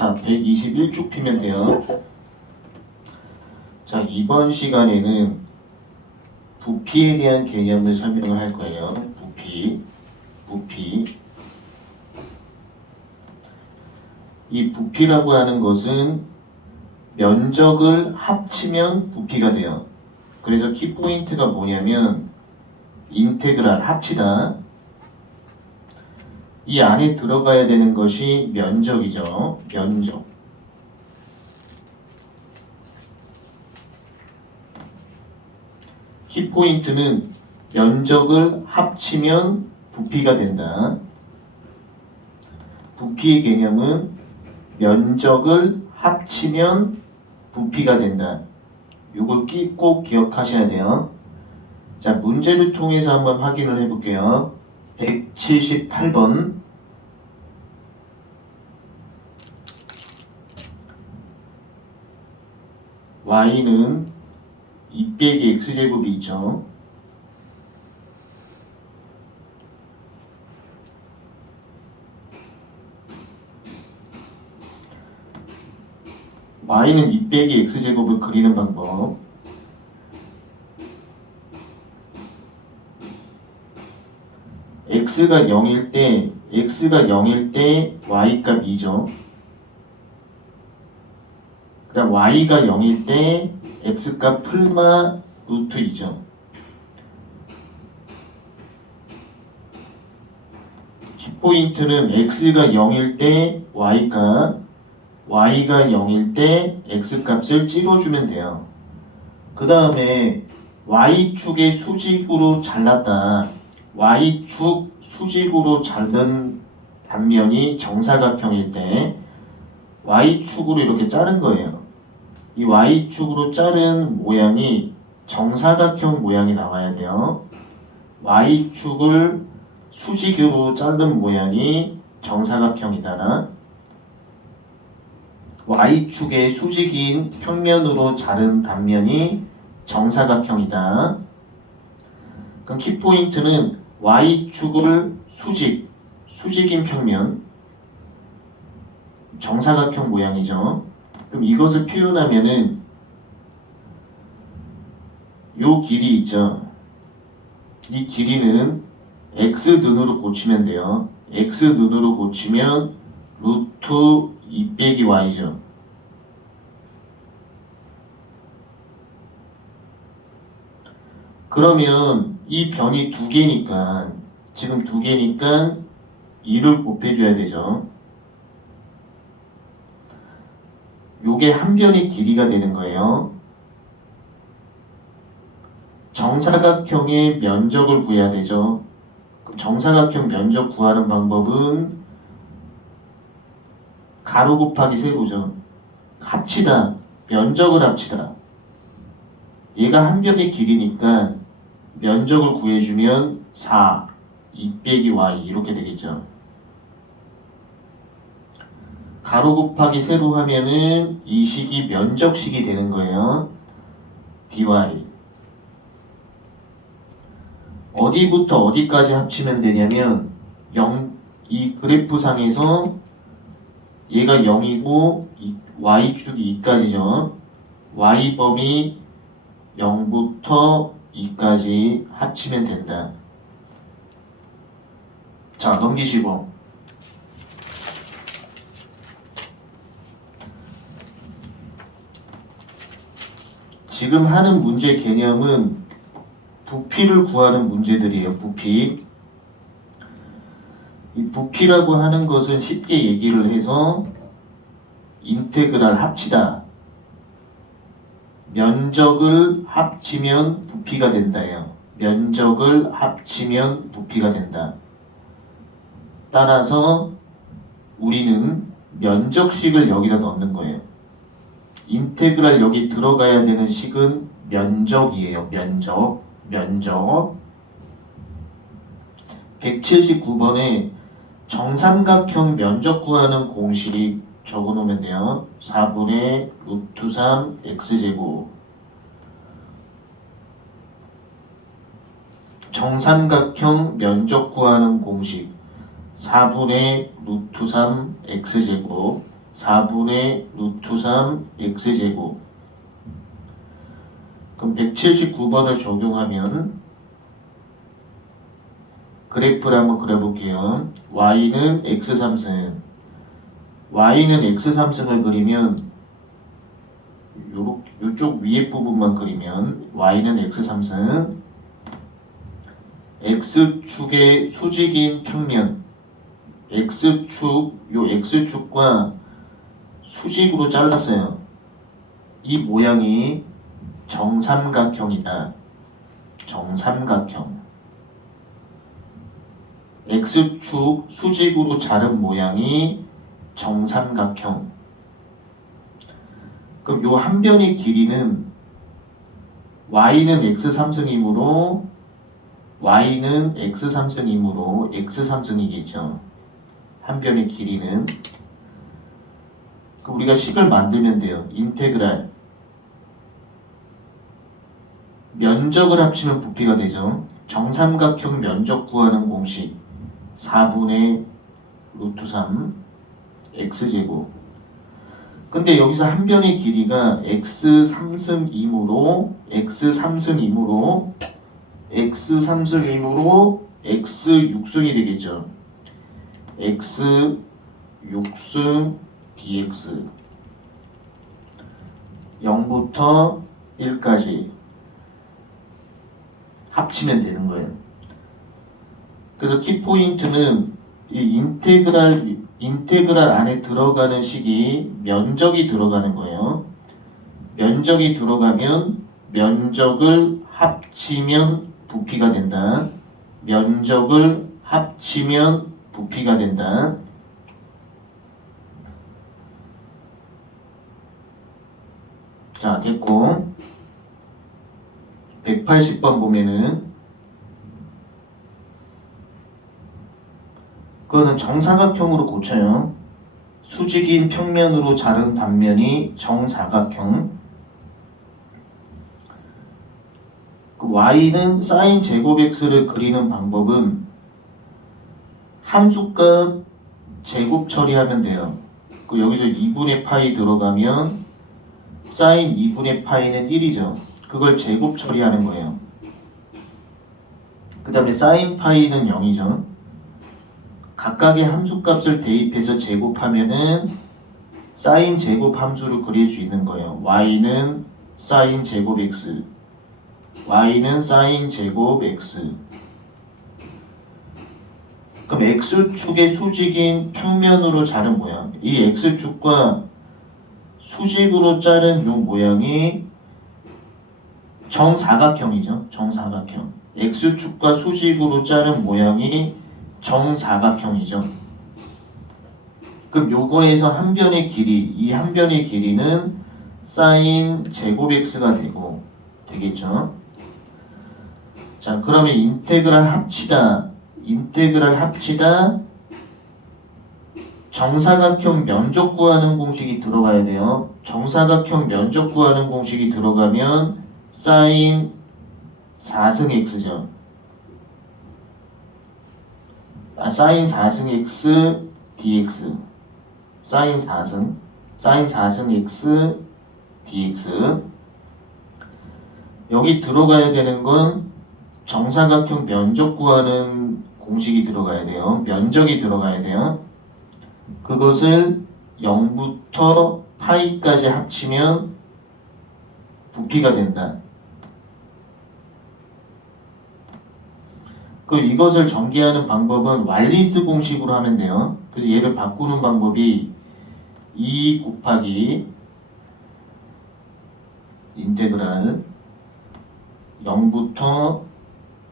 자, 121쭉 피면 돼요. 자, 이번 시간에는 부피에 대한 개념을 설명을 할 거예요. 부피. 이 부피라고 하는 것은 면적을 합치면 부피가 돼요. 그래서 키포인트가 뭐냐면 인테그랄 합치다. 이 안에 들어가야 되는 것이 면적이죠. 면적. 키포인트는 면적을 합치면 부피가 된다. 부피의 개념은 면적을 합치면 부피가 된다. 이걸 꼭 기억하셔야 돼요. 자, 문제를 통해서 한번 확인을 해볼게요. 178번. y는 2 빼기 x제곱이 있죠. y는 2 빼기 x제곱을 그리는 방법. x가 0일 때 y 값 2죠. 그 다음 y가 0일 때 x값 풀마 루트 2죠. 키포인트는 x가 0일 때 y가 0일 때 x값을 찍어주면 돼요. 그 다음에 y축의 수직으로 잘랐다. y축 수직으로 자른 단면이 정사각형일 때 y축으로 이렇게 자른 거예요. 이 y축으로 자른 모양이 정사각형 모양이 나와야 돼요. y축을 수직으로 자른 모양이 정사각형이다. y축의 수직인 평면으로 자른 단면이 정사각형이다. 그럼 키포인트는 y축을 수직인 평면, 정사각형 모양이죠. 그럼 이것을 표현하면은 요 길이 있죠. 이 길이는 x눈으로 고치면 돼요. x눈으로 고치면 루트 2 빼기 y죠. 그러면 이 변이 두 개니까 지금 두 개니까 2를 곱해줘야 되죠. 요게 한 변의 길이가 되는 거예요. 정사각형의 면적을 구해야 되죠. 그럼 정사각형 면적 구하는 방법은 가로 곱하기 세로죠. 합치다. 면적을 합치다. 얘가 한 변의 길이니까 면적을 구해주면 4, 2 빼기 y 이렇게 되겠죠. 가로 곱하기 세로 하면은 이 식이 면적식이 되는 거예요. dy. 어디부터 어디까지 합치면 되냐면 이 그래프상에서 얘가 0이고 y축이 2까지죠. y범위 0부터 2까지 합치면 된다. 자, 넘기시고 지금 하는 문제 개념은 부피를 구하는 문제들이에요. 부피. 이 부피라고 하는 것은 쉽게 얘기를 해서 인테그랄 합치다. 면적을 합치면 부피가 된다예요. 면적을 합치면 부피가 된다. 따라서 우리는 면적식을 여기다 넣는 거예요. 인테그랄 여기 들어가야 되는 식은 면적이에요. 면적. 179번에 정삼각형 면적 구하는 공식 적어놓으면 돼요. 4분의 루트 3 x제곱. 정삼각형 면적 구하는 공식 4분의 루트 3 x제곱 4분의 루트 3 x제곱. 그럼 179번을 적용하면 그래프를 한번 그려볼게요. y는 x3승. y는 x3승을 그리면 요쪽 위에 부분만 그리면 y는 x3승. x축의 수직인 평면. x축, 요 x축과 수직으로 잘랐어요. 이 모양이 정삼각형이다. 정삼각형. x축 수직으로 자른 모양이 정삼각형. 그럼 요 한 변의 길이는 y는 x3승이므로 y는 x3승이므로 x3승이겠죠. 한 변의 길이는. 그럼 우리가 식을 만들면 돼요. 인테그랄. 면적을 합치면 부피가 되죠. 정삼각형 면적 구하는 공식 4분의 루트 3 x제곱. 근데 여기서 한 변의 길이가 x3승이므로 x6승이 되겠죠. x6승 dx 0부터 1까지 합치면 되는 거예요. 그래서 키포인트는 이 인테그랄 안에 들어가는 식이 면적이 들어가는 거예요. 면적이 들어가면 면적을 합치면 부피가 된다. 면적을 합치면 부피가 된다. 자, 됐고 180번 보면은 그거는 정사각형으로 고쳐요. 수직인 평면으로 자른 단면이 정사각형. y는 sin 제곱 x를 그리는 방법은 함수값 제곱 처리하면 돼요. 여기서 2분의 파이 들어가면 sin 2분의 파이는 1이죠. 그걸 제곱 처리하는 거예요. 그 다음에 sin 파이는 0이죠. 각각의 함수값을 대입해서 제곱하면은 sin 제곱 함수를 그릴 수 있는 거예요. y는 sin 제곱 x, y는 sin 제곱 x. 그럼 x축의 수직인 평면으로 자른 모양, 이 x축과 수직으로 자른 요 모양이 정사각형이죠. 정사각형. x축과 수직으로 자른 모양이 정사각형이죠. 그럼 요거에서 한 변의 길이, 이 한 변의 길이는 sin 제곱 x가 되겠죠. 자, 그러면 인테그랄 합치다 정사각형 면적 구하는 공식이 들어가야 돼요. 정사각형 면적 구하는 공식이 들어가면 sin 4승 x죠. sin 4승 x dx. sin 4승 x dx. 여기 들어가야 되는 건 정사각형 면적 구하는 공식이 들어가야 돼요. 면적이 들어가야 돼요. 그것을 0부터 파이까지 합치면 부피가 된다. 그리고 이것을 전개하는 방법은 왈리스 공식으로 하면 돼요. 그래서 얘를 바꾸는 방법이 2 곱하기 인테그랄 0부터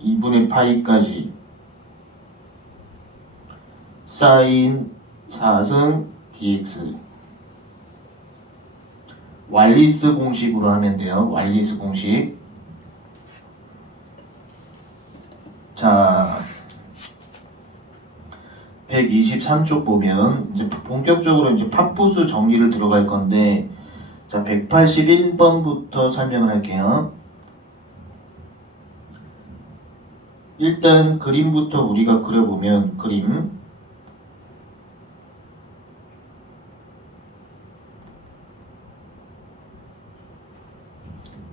2분의 파이까지 sin 4승 dx 왈리스 공식으로 하면 돼요. 왈리스 공식. 자, 123쪽 보면 이제 본격적으로 이제 팝부수 정리를 들어갈 건데, 자, 181번부터 설명을 할게요. 일단 그림부터 우리가 그려보면, 그림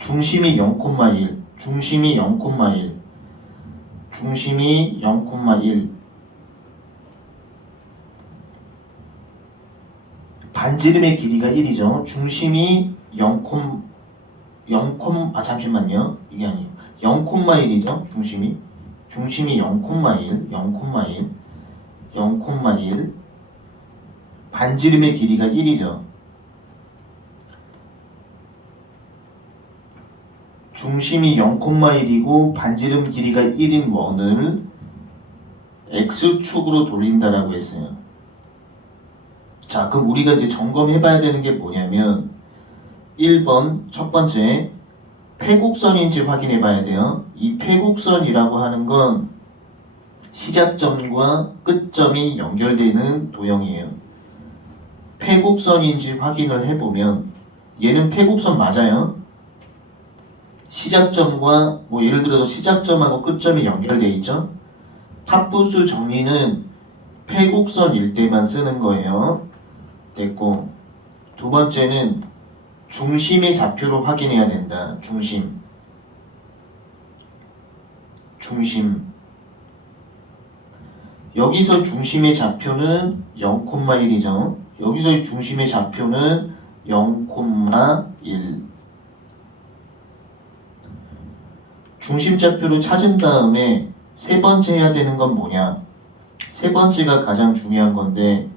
중심이 0,1, 중심이 0,1, 중심이 0,1. 반지름의 길이가 1이죠. 중심이 잠시만요. 이게 아니에요. 0,1이죠. 중심이 0,1, 0,1, 0,1. 반지름의 길이가 1이죠. 중심이 0,1이고 반지름 길이가 1인 원을 X축으로 돌린다라고 했어요. 자, 그럼 우리가 이제 점검해 봐야 되는 게 뭐냐면 1번 첫 번째 패곡선인지 확인해 봐야 돼요. 이 패곡선이라고 하는 건 시작점과 끝점이 연결되는 도형이에요. 패곡선인지 확인을 해보면 얘는 패곡선 맞아요. 시작점과 예를 들어서 시작점하고 끝점이 연결되어 있죠. 탑부수 정리는 패곡선일 때만 쓰는 거예요. 됐고, 두 번째는 중심의 좌표를 확인해야 된다. 중심. 여기서 중심의 좌표는 0,1이죠. 여기서 중심의 좌표는 0,1. 중심 좌표를 찾은 다음에 세 번째 해야 되는 건 뭐냐? 세 번째가 가장 중요한 건데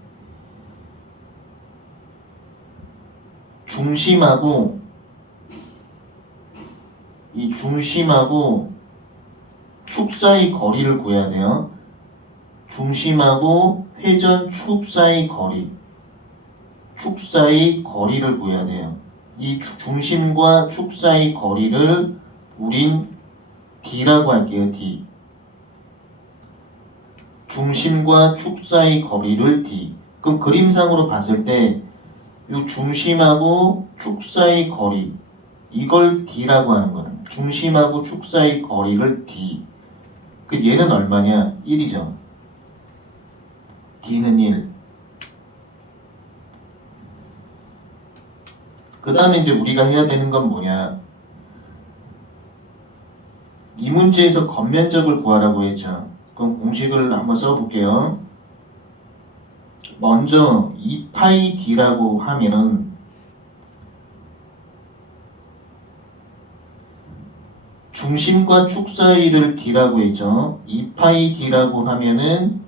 중심하고 축 사이 거리를 구해야 돼요. 중심하고 회전 축 사이 거리를 구해야 돼요. 이 중심과 축 사이 거리를 우린 D라고 할게요. D. 중심과 축 사이 거리를 D. 그럼 그림상으로 봤을 때 이 중심하고 축 사이 거리 이걸 D라고 하는 거는 중심하고 축 사이 거리를 D. 그 얘는 얼마냐? 1이죠. D는 1. 그 다음에 이제 우리가 해야 되는 건 뭐냐? 이 문제에서 겉면적을 구하라고 했죠. 그럼 공식을 한번 써볼게요. 먼저 2파이 D라고 하면 중심과 축 사이를 D라고 했죠. 2파이 D라고 하면은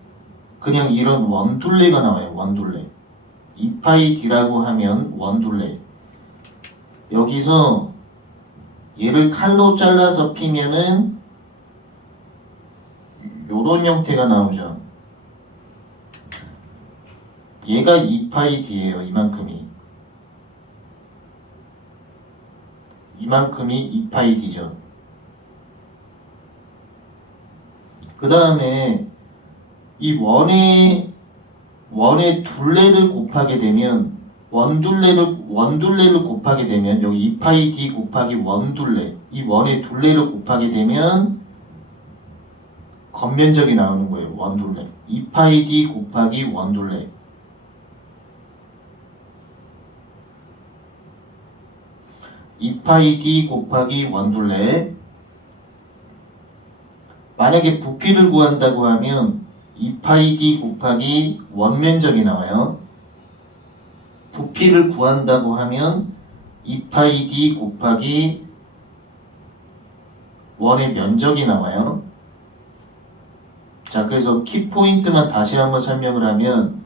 그냥 이런 원둘레가 나와요. 원둘레. 2파이 D라고 하면 원둘레. 여기서 얘를 칼로 잘라서 피면은 요런 형태가 나오죠. 얘가 2파이 D예요. 이만큼이 2파이 D죠. 그 다음에 이 원의 둘레를 곱하게 되면 원둘레를 곱하게 되면 여기 2파이 D 곱하기 원둘레 이 원의 둘레를 곱하게 되면 겉면적이 나오는 거예요. 원둘레 2파이 D 곱하기 원둘레. (2파이 D) 곱하기 원둘레. 만약에 부피를 구한다고 하면 2파이 D 곱하기 원면적이 나와요. 부피를 구한다고 하면 2파이 D 곱하기 원의 면적이 나와요. 자, 그래서 키포인트만 다시 한번 설명을 하면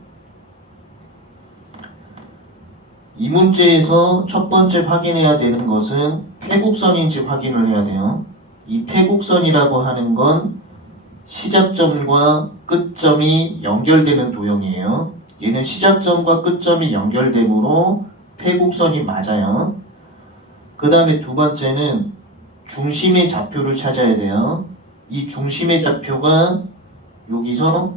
이 문제에서 첫 번째 확인해야 되는 것은 패곡선인지 확인을 해야 돼요. 이 패곡선이라고 하는 건 시작점과 끝점이 연결되는 도형이에요. 얘는 시작점과 끝점이 연결되므로 패곡선이 맞아요. 그 다음에 두 번째는 중심의 좌표를 찾아야 돼요. 이 중심의 좌표가 여기서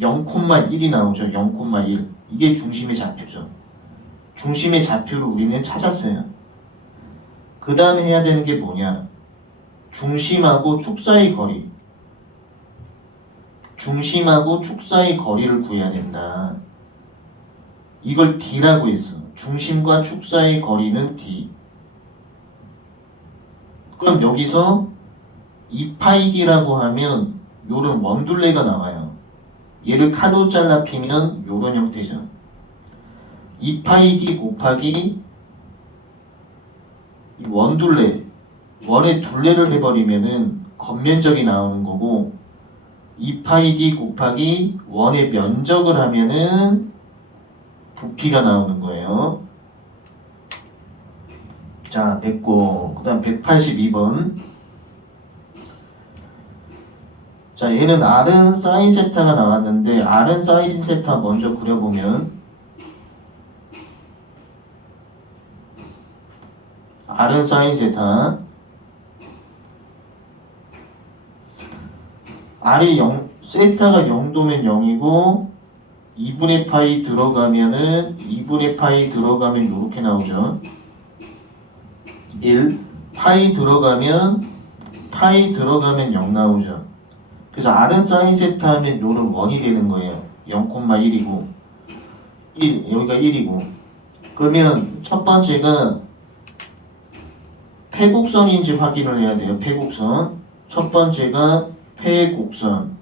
0,1이 나오죠. 0,1. 이게 중심의 좌표죠. 중심의 좌표를 우리는 찾았어요. 그 다음에 해야 되는 게 뭐냐? 중심하고 축 사이 거리. 중심하고 축 사이 거리를 구해야 된다. 이걸 D라고 했어. 중심과 축 사이 거리는 D. 그럼 여기서 2파이d라고 하면 요런 원둘레가 나와요. 얘를 칼로 잘라 피면 요런 형태죠. 2파이d 곱하기 이 원둘레, 원의 둘레를 해버리면은 겉면적이 나오는 거고 2파이d 곱하기 원의 면적을 하면은 부피가 나오는 거예요. 자, 됐고 그 다음 182번. 자, 얘는 R은 사인 세타가 나왔는데 R은 사인 세타 먼저 그려보면 R은 사인 세타 R이 0, 세타가 0도면 0이고 2분의 파이 들어가면은 2분의 파이 들어가면 이렇게 나오죠. 1 파이 들어가면 0 나오죠. 그래서 R은 사인 세타 하면 요는 1이 되는 거예요. 0,1이고 1 여기가 1이고 그러면 첫 번째가 폐곡선인지 확인을 해야 돼요. 폐곡선. 첫 번째가 폐곡선.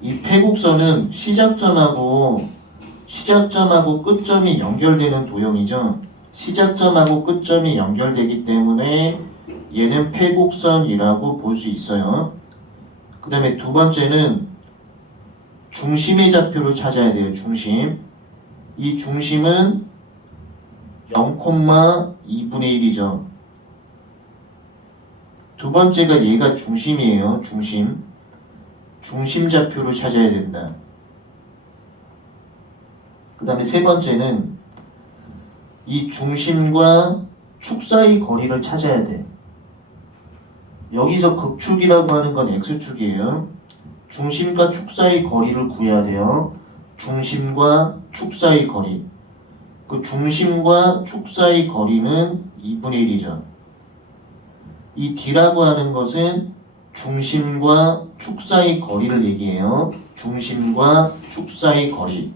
이 폐곡선은 시작점하고 끝점이 연결되는 도형이죠. 시작점하고 끝점이 연결되기 때문에 얘는 폐곡선이라고 볼 수 있어요. 그 다음에 두 번째는 중심의 좌표를 찾아야 돼요. 중심. 이 중심은 0,2분의 1이죠. 두 번째가 얘가 중심이에요. 중심 좌표를 찾아야 된다. 그 다음에 세 번째는 이 중심과 축 사이 거리를 찾아야 돼. 여기서 극축이라고 하는 건 x축이에요. 중심과 축 사이 거리를 구해야 돼요. 중심과 축 사이 거리. 그 중심과 축 사이 거리는 2분의 1이죠. 이 D라고 하는 것은 중심과 축 사이 거리를 얘기해요. 중심과 축 사이 거리.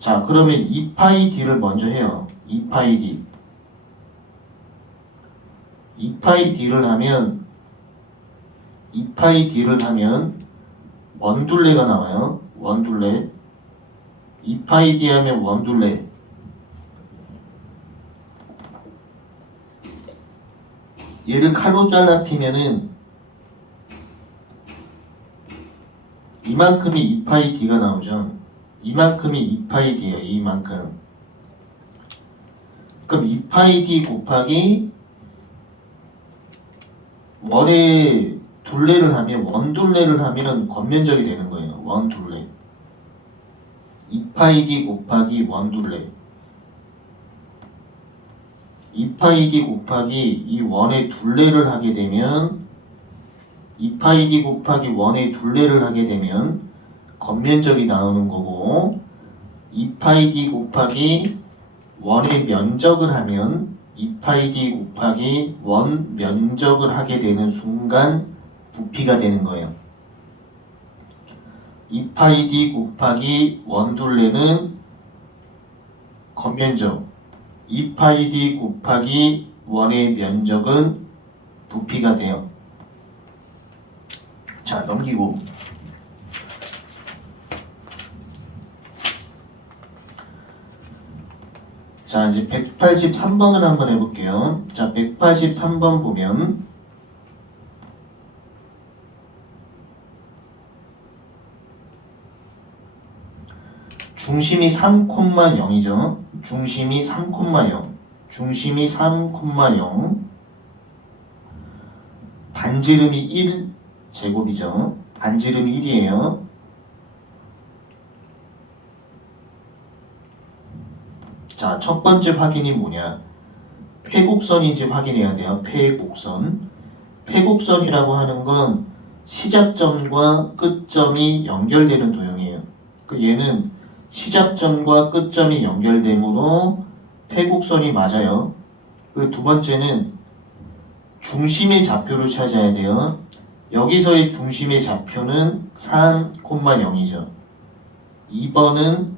자, 그러면 2파이 D를 먼저 해요. 2파이 D. 2파이 D를 하면 원둘레가 나와요. 원둘레. 2파이 D 하면 원둘레. 얘를 칼로 잘라 피면은 이만큼이 2파이 D가 나오죠. 이만큼이 2파이 D예요. 이만큼. 그럼 2파이 D 곱하기 원의 둘레를 하면 원둘레를 하면 겉면적이 되는 거예요. 원둘레. 2파이 D 곱하기 원둘레. 2파이 D 곱하기 이 원의 둘레를 하게 되면 2파이 D 곱하기 원의 둘레를 하게 되면 겉면적이 나오는 거고 2파이 D 곱하기 원의 면적을 하면 2파이 D 곱하기 원 면적을 하게 되는 순간 부피가 되는 거예요. 2파이 D 곱하기 원둘레는 겉면적 2파이 D 곱하기 원의 면적은 부피가 돼요. 자, 넘기고 자, 이제 183번을 한번 해볼게요. 자, 183번 보면 중심이 3,0이죠. 중심이 3,0 반지름이 1 제곱이죠. 반지름이 1이에요. 자, 첫 번째 확인이 뭐냐? 폐곡선인지 확인해야 돼요. 폐곡선이라고 하는 건 시작점과 끝점이 연결되는 도형이에요. 얘는 시작점과 끝점이 연결되므로 폐곡선이 맞아요. 그리고 두 번째는 중심의 좌표를 찾아야 돼요. 여기서의 중심의 좌표는 3,0이죠. 2번은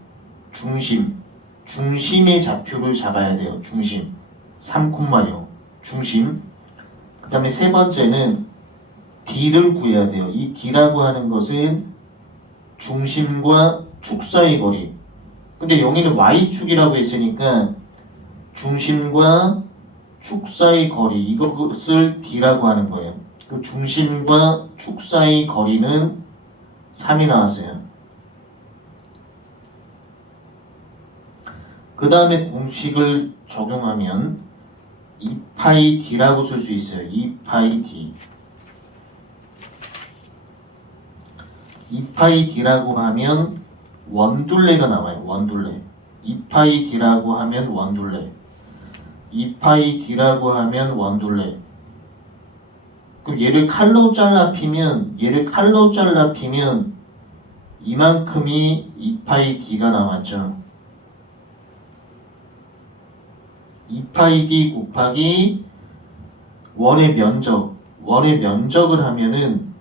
중심의 좌표를 잡아야 돼요. 중심 3,0 중심. 그 다음에 세 번째는 D를 구해야 돼요. 이 D라고 하는 것은 중심과 축 사이 거리. 근데 여기는 Y축이라고 했으니까 중심과 축 사이 거리, 이것을 D라고 하는 거예요. 그 중심과 축 사이 거리는 3이 나왔어요. 그 다음에 공식을 적용하면 2파이 D라고 쓸 수 있어요. 2파이 D. 2파이 D라고 하면 원둘레가 나와요. 원둘레. 2파이 D라고 하면 원둘레. 2파이 D라고 하면 원둘레. 그럼 얘를 칼로 잘라 피면 이만큼이 2파이 D가 나왔죠. 2파이 D 곱하기 원의 면적을 하면은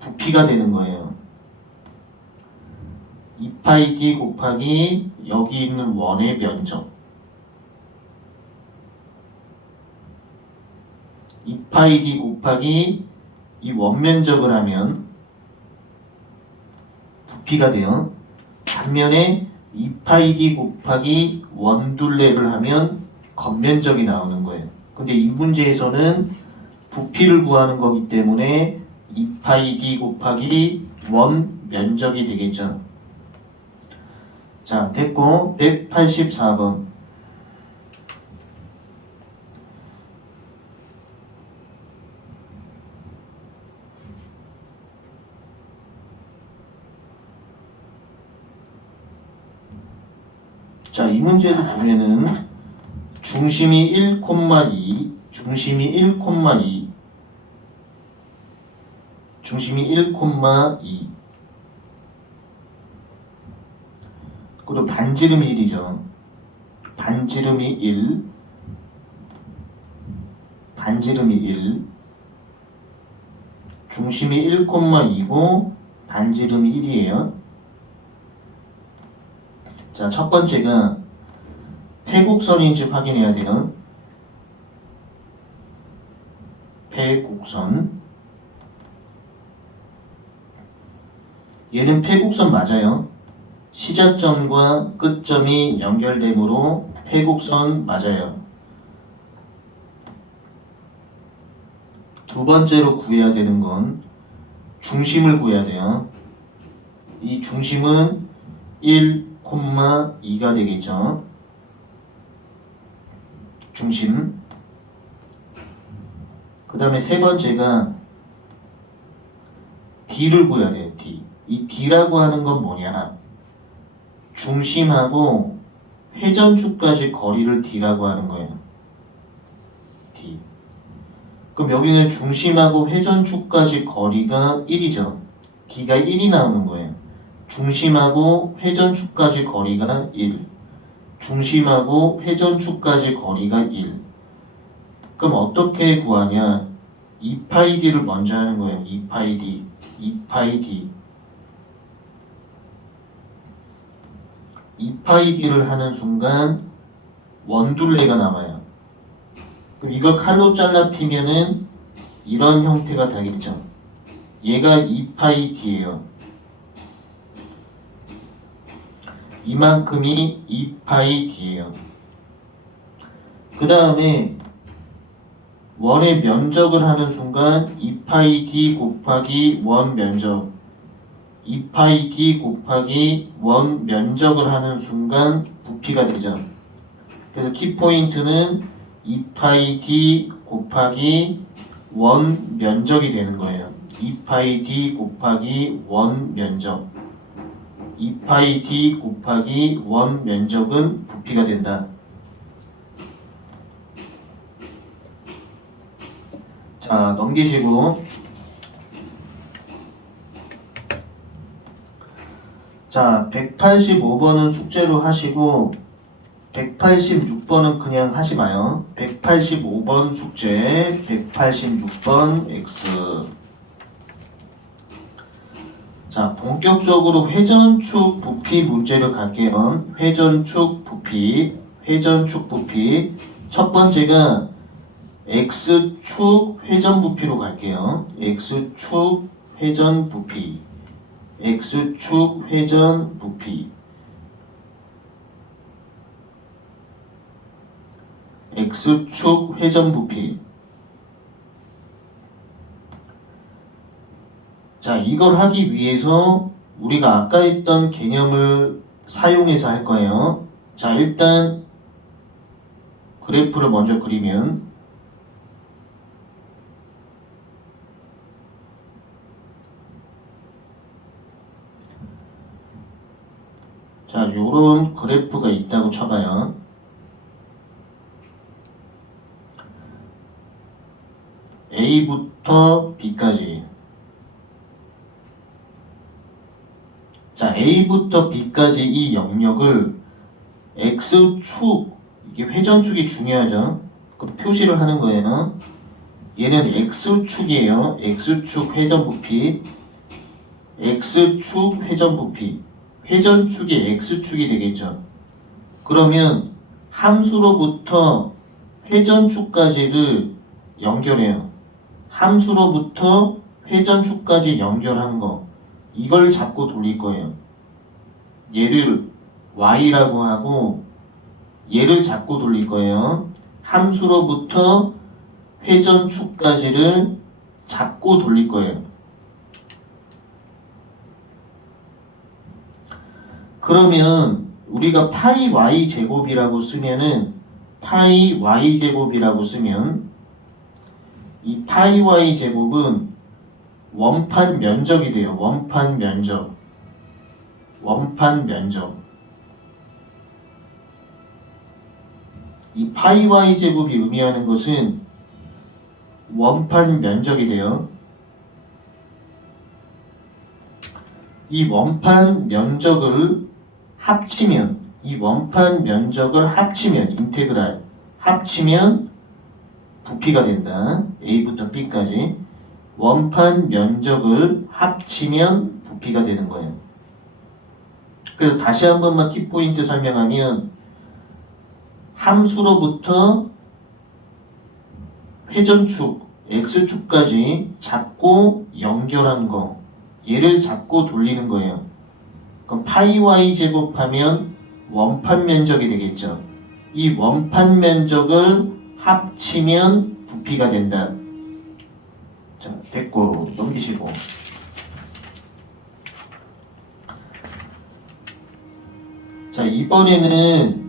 부피가 되는 거예요. 2파이 D 곱하기 여기 있는 원의 면적. 2파이 D 곱하기 이 원면적을 하면 부피가 돼요. 반면에 2파이 D 곱하기 원둘레를 하면 겉면적이 나오는 거예요. 근데 이 문제에서는 부피를 구하는 거기 때문에 2파이 D 곱하기 원면적이 되겠죠. 자, 됐고 184번. 자, 이 문제도 보면은 중심이 1,2, 중심이 1,2, 그리고 반지름이 1이죠. 반지름이 1, 중심이 1,2고 반지름이 1이에요. 자, 첫 번째가 패곡선인지 확인해야 돼요. 패곡선. 얘는 패곡선 맞아요. 시작점과 끝점이 연결되므로 패곡선 맞아요. 두 번째로 구해야 되는 건 중심을 구해야 돼요. 이 중심은 1,2가 되겠죠. 중심. 그 다음에 세 번째가 D를 구해야 돼요. D. 이 D라고 하는 건 뭐냐? 중심하고 회전축까지 거리를 D라고 하는 거예요. D. 그럼 여기는 중심하고 회전축까지 거리가 1이죠. D가 1이 나오는 거예요. 중심하고 회전축까지 거리가 1. 중심하고 회전축까지 거리가 1. 그럼 어떻게 구하냐? 2파이 D를 먼저 하는 거예요. 2파이 D. 2파이 D. 2파이 D를 하는 순간 원둘레가 남아요. 그럼 이걸 칼로 잘라 피면은 이런 형태가 되겠죠. 얘가 2파이 D예요. 이만큼이 2파이 D예요. 그 다음에 원의 면적을 하는 순간 2파이 D 곱하기 원 면적, 2파이 D 곱하기 원 면적을 하는 순간 부피가 되죠. 그래서 키포인트는 2파이 D 곱하기 원 면적이 되는 거예요. 2파이 D 곱하기 원 면적, 2파이 D 곱하기 원 면적은 부피가 된다. 자, 넘기시고. 자, 185번은 숙제로 하시고 186번은 그냥 하지 마요. 185번 숙제, 186번 X. 자, 본격적으로 회전축 부피 문제를 갈게요. 회전축 부피. 첫 번째가 X축 회전 부피로 갈게요. X축 회전 부피. X축 회전 부피. X축 회전 부피. 자, 이걸 하기 위해서 우리가 아까 했던 개념을 사용해서 할 거예요. 자, 일단 그래프를 먼저 그리면 자, 요런 그래프가 있다고 쳐봐요. A부터 B까지. 자, A부터 B까지 이 영역을 X축, 이게 회전축이 중요하죠. 그 표시를 하는 거예요. 얘는 X축이에요. X축 회전 부피. X축 회전 부피. 회전축이 X축이 되겠죠. 그러면 함수로부터 회전축까지를 연결해요. 함수로부터 회전축까지 연결한 거. 이걸 잡고 돌릴 거예요. 얘를 y라고 하고 얘를 잡고 돌릴 거예요. 함수로부터 회전축까지를 잡고 돌릴 거예요. 그러면 우리가 파이 y 제곱이라고 쓰면은 파이 y 제곱이라고 쓰면 이 파이 y 제곱은 원판 면적이 돼요. 원판 면적. 이 파이 y 제곱이 의미하는 것은 원판 면적이 돼요. 이 원판 면적을 합치면 인테그랄 합치면 부피가 된다. A부터 B까지 원판 면적을 합치면 부피가 되는 거예요. 그래서 다시 한 번만 키포인트 설명하면 함수로부터 회전축 X축까지 잡고 연결한 거, 얘를 잡고 돌리는 거예요. 그럼 파이 y 제곱하면 원판 면적이 되겠죠. 이 원판 면적을 합치면 부피가 된다. 자, 됐고 넘기시고. 자, 이번에는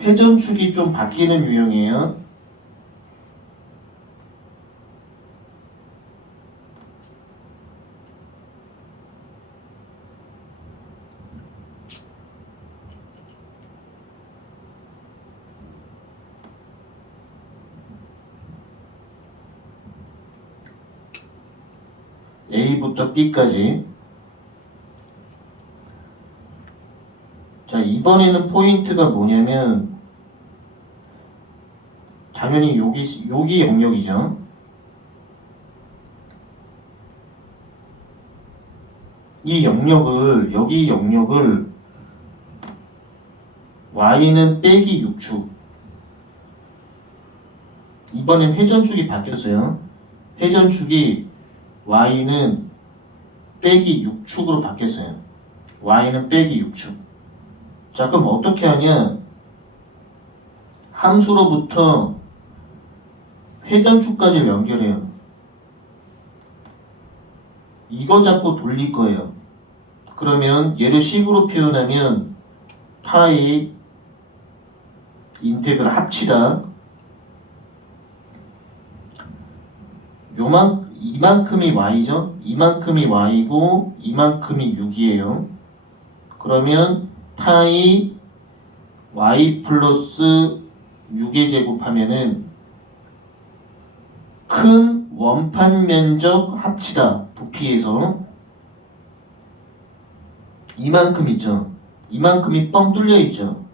회전축이 좀 바뀌는 유형이에요. A부터 B까지. 자, 이번에는 포인트가 뭐냐면 당연히 여기 영역이죠. 여기 영역을 y는 빼기 6축. 이번엔 회전축이 바뀌었어요. 회전축이 y는 빼기 6축으로 바뀌었어요. y는 빼기 6축. 자, 그럼 어떻게 하냐? 함수로부터 회전축까지 연결해요. 이거 잡고 돌릴 거예요. 그러면 얘를 식으로 표현하면 파이 인테그랄 합치다. 이만큼이 y죠? 이만큼이 y고 이만큼이 6이에요. 그러면 파이 y 플러스 6의 제곱하면은 큰 원판 면적 합치다. 부피에서 이만큼 있죠. 이만큼이 뻥 뚫려 있죠.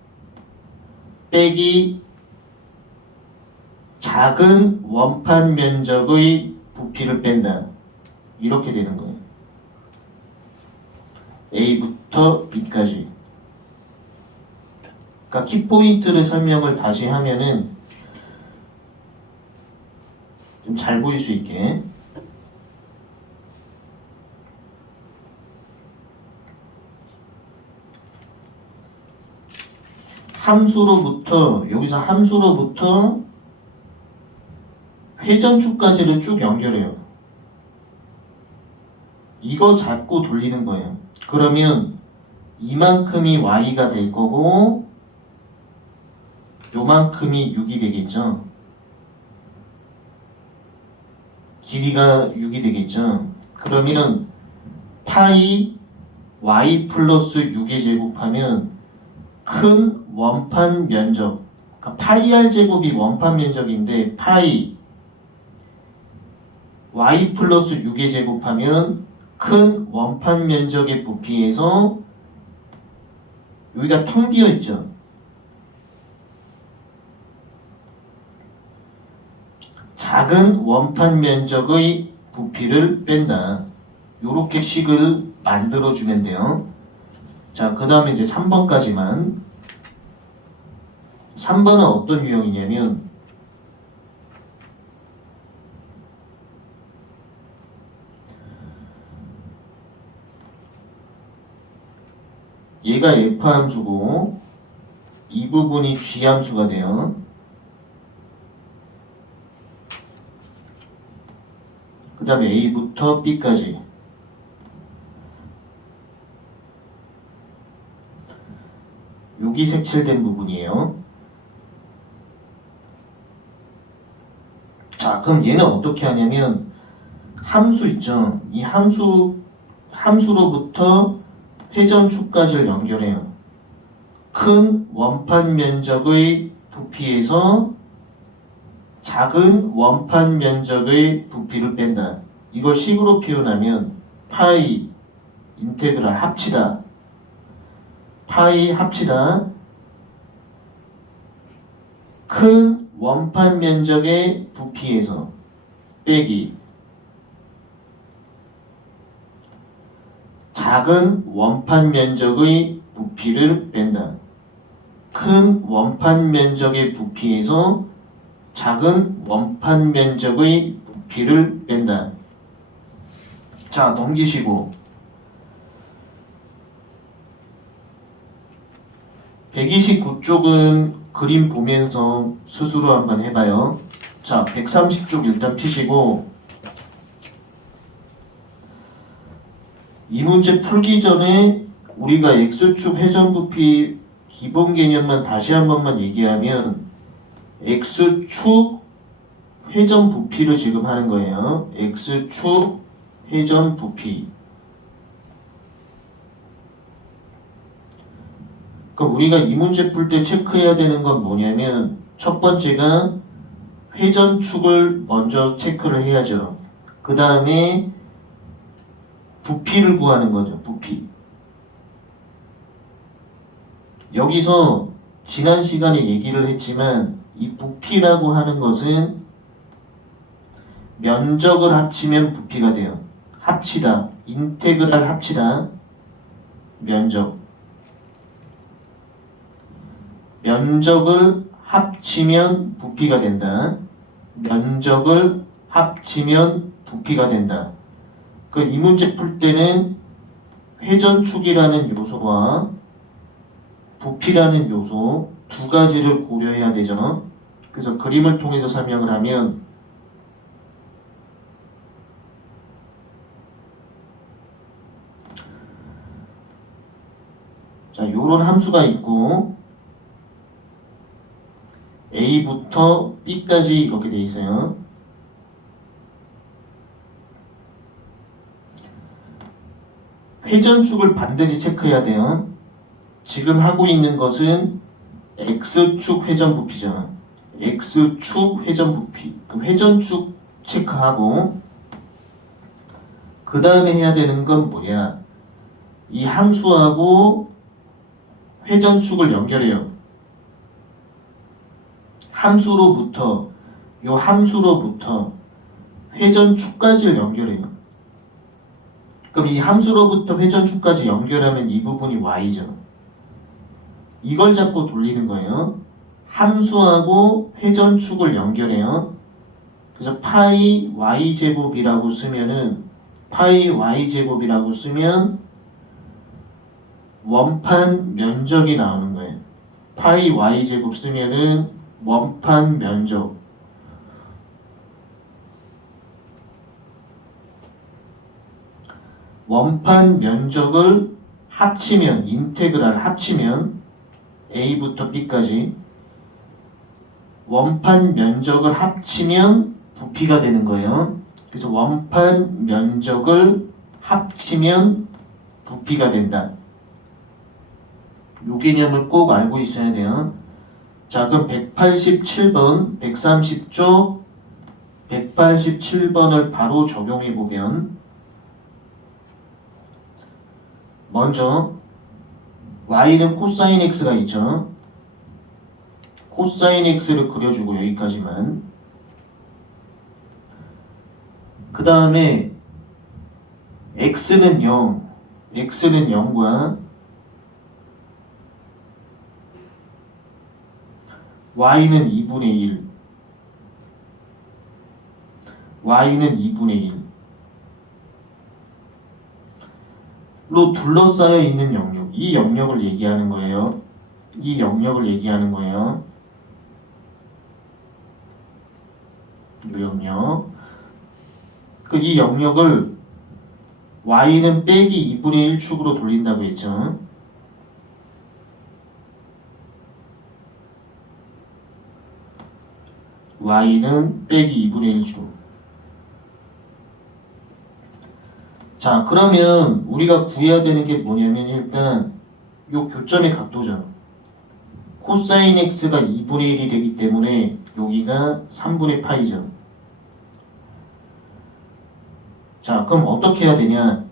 빼기 작은 원판 면적의 부피를 뺀다. 이렇게 되는 거예요. A부터 B까지. 그러니까 키포인트를 설명을 다시 하면은 좀 잘 보일 수 있게. 여기서 함수로부터 회전축까지를 쭉 연결해요. 이거 잡고 돌리는 거예요. 그러면 이만큼이 y가 될 거고 요만큼이 6이 되겠죠. 길이가 6이 되겠죠. 그러면 파이 y 플러스 6의 제곱하면 큰 원판 면적, 그러니까 파이 r 제곱이 원판 면적인데 파이 y 플러스 6의 제곱하면 큰 원판 면적의 부피에서 여기가 텅 비어 있죠. 작은 원판 면적의 부피를 뺀다. 요렇게 식을 만들어주면 돼요. 자, 그 다음에 이제 3번까지만. 3번은 어떤 유형이냐면 얘가 f 함수고 이 부분이 g 함수가 돼요. 그 다음에 A부터 B까지. 여기 색칠된 부분이에요. 자, 그럼 얘는 어떻게 하냐면 함수 있죠. 이 함수로부터 회전축까지를 연결해요. 큰 원판 면적의 부피에서 작은 원판 면적의 부피를 뺀다. 이걸 식으로 표현하면 파이 인테그랄 합치다. 파이 합치다. 큰 원판 면적의 부피에서 빼기 작은 원판 면적의 부피를 뺀다. 큰 원판 면적의 부피에서 작은 원판 면적의 부피를 뺀다. 자, 넘기시고 129쪽은 그림 보면서 스스로 한번 해봐요. 자, 130쪽 일단 피시고 이 문제 풀기 전에 우리가 X축 회전부피 기본 개념만 다시 한 번만 얘기하면 X축 회전부피를 지금 하는 거예요. X축 회전부피. 그럼 우리가 이 문제 풀 때 체크해야 되는 건 뭐냐면 첫 번째가 회전축을 먼저 체크를 해야죠. 그 다음에 부피를 구하는 거죠. 부피. 여기서 지난 시간에 얘기를 했지만 이 부피라고 하는 것은 면적을 합치면 부피가 돼요. 합치다. 인테그랄 합치다. 면적. 면적을 합치면 부피가 된다. 면적을 합치면 부피가 된다. 이 문제 풀 때는 회전축이라는 요소와 부피라는 요소 두 가지를 고려해야 되죠. 그래서 그림을 통해서 설명을 하면 자, 요런 함수가 있고 A부터 B까지 이렇게 돼 있어요. 회전축을 반드시 체크해야 돼요. 지금 하고 있는 것은 X축 회전부피잖아. X축 회전부피. 그럼 회전축 체크하고 그 다음에 해야 되는 건 뭐냐? 이 함수하고 회전축을 연결해요. 함수로부터 회전축까지를 연결해요. 그럼 이 함수로부터 회전축까지 연결하면 이 부분이 y죠. 이걸 잡고 돌리는 거예요. 함수하고 회전축을 연결해요. 그래서 파이 y제곱이라고 쓰면은 파이 y제곱이라고 쓰면 원판 면적이 나오는 거예요. 파이 y제곱 쓰면은 원판 면적. 원판 면적을 합치면 인테그랄 합치면 A부터 B까지 원판 면적을 합치면 부피가 되는 거예요. 그래서 원판 면적을 합치면 부피가 된다. 요 개념을 꼭 알고 있어야 돼요. 자, 그럼 187번, 130조 187번을 바로 적용해 보면 먼저 y는 코사인 x가 있죠. 코사인 x를 그려주고 여기까지만. 그 다음에 x는 0, x는 0과 y는 2분의 1, y는 2분의 1로 둘러싸여 있는 영역, 이 영역을 얘기하는 거예요. 이 영역을 얘기하는 거예요. 이 영역. 이 영역을 y는 빼기 2분의 1축으로 돌린다고 했죠. y는 빼기 2분의 1축. 자, 그러면 우리가 구해야 되는 게 뭐냐면 일단 요 교점의 각도죠. 코사인 x가 2분의 1이 되기 때문에 여기가 3분의 파이죠. 자, 그럼 어떻게 해야 되냐?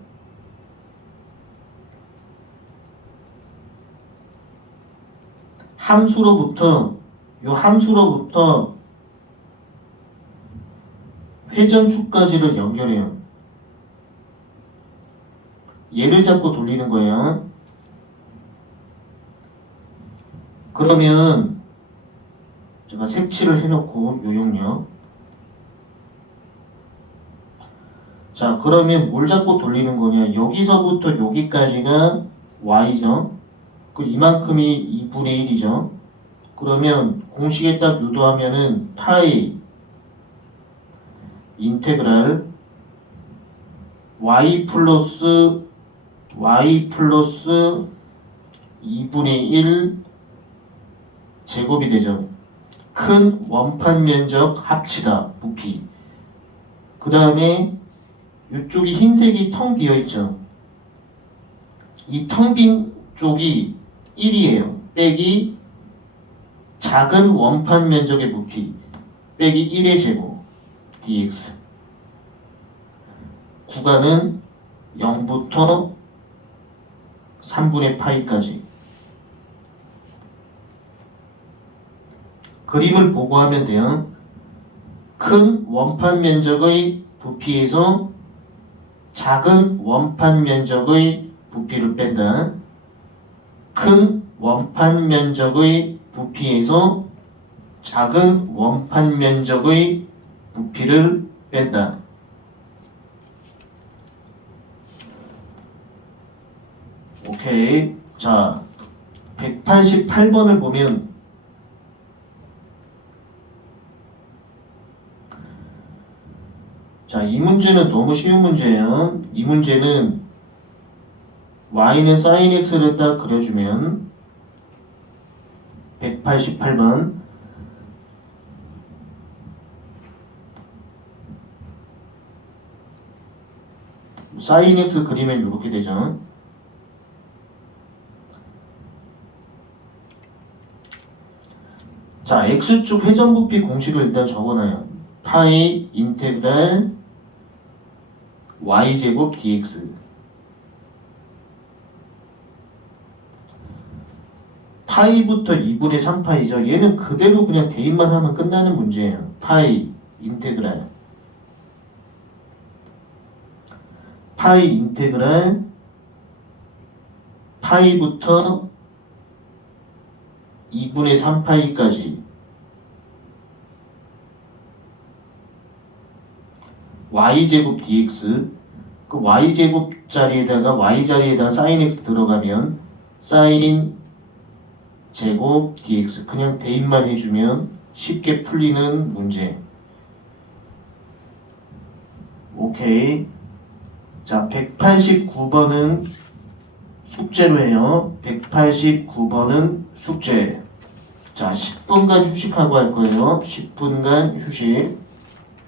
함수로부터 회전축까지를 연결해요. 얘를 잡고 돌리는 거예요. 그러면 제가 색칠을 해놓고 요 영역. 자, 그러면 뭘 잡고 돌리는 거냐? 여기서부터 여기까지가 y죠. 그 이만큼이 2분의 1이죠. 그러면 공식에 딱 유도하면은 파이 인테그랄 y 플러스 2분의 1 제곱이 되죠. 큰 원판 면적 합치다 부피. 그 다음에 이쪽이 흰색이 텅 비어있죠. 이 텅 빈 쪽이 1이에요. 빼기 작은 원판 면적의 부피 빼기 1의 제곱 dx. 구간은 0부터 3분의 파이까지. 그림을 보고 하면 돼요. 큰 원판 면적의 부피에서 작은 원판 면적의 부피를 뺀다. 큰 원판 면적의 부피에서 작은 원판 면적의 부피를 뺀다. 오케이. 자, 188번을 보면 자, 이 문제는 너무 쉬운 문제예요. 이 문제는 y는 sin x를 딱 그려주면 188번 sin x 그리면 이렇게 되죠. 자, x축 회전부피 공식을 일단 적어놔요. 파이 인테그랄 y제곱 dx. 파이부터 2분의 3파이죠. 얘는 그대로 그냥 대입만 하면 끝나는 문제예요. 파이 인테그랄 파이 인테그랄 파이부터 2분의 3파이까지 y제곱 dx 그 y제곱 자리에다가 y자리에다가 sin x 들어가면 sin 제곱 dx 그냥 대입만 해주면 쉽게 풀리는 문제. 오케이. 자, 189번은 숙제로 해요. 189번은 숙제. 자, 10분간 휴식하고 할 거예요. 10분간 휴식.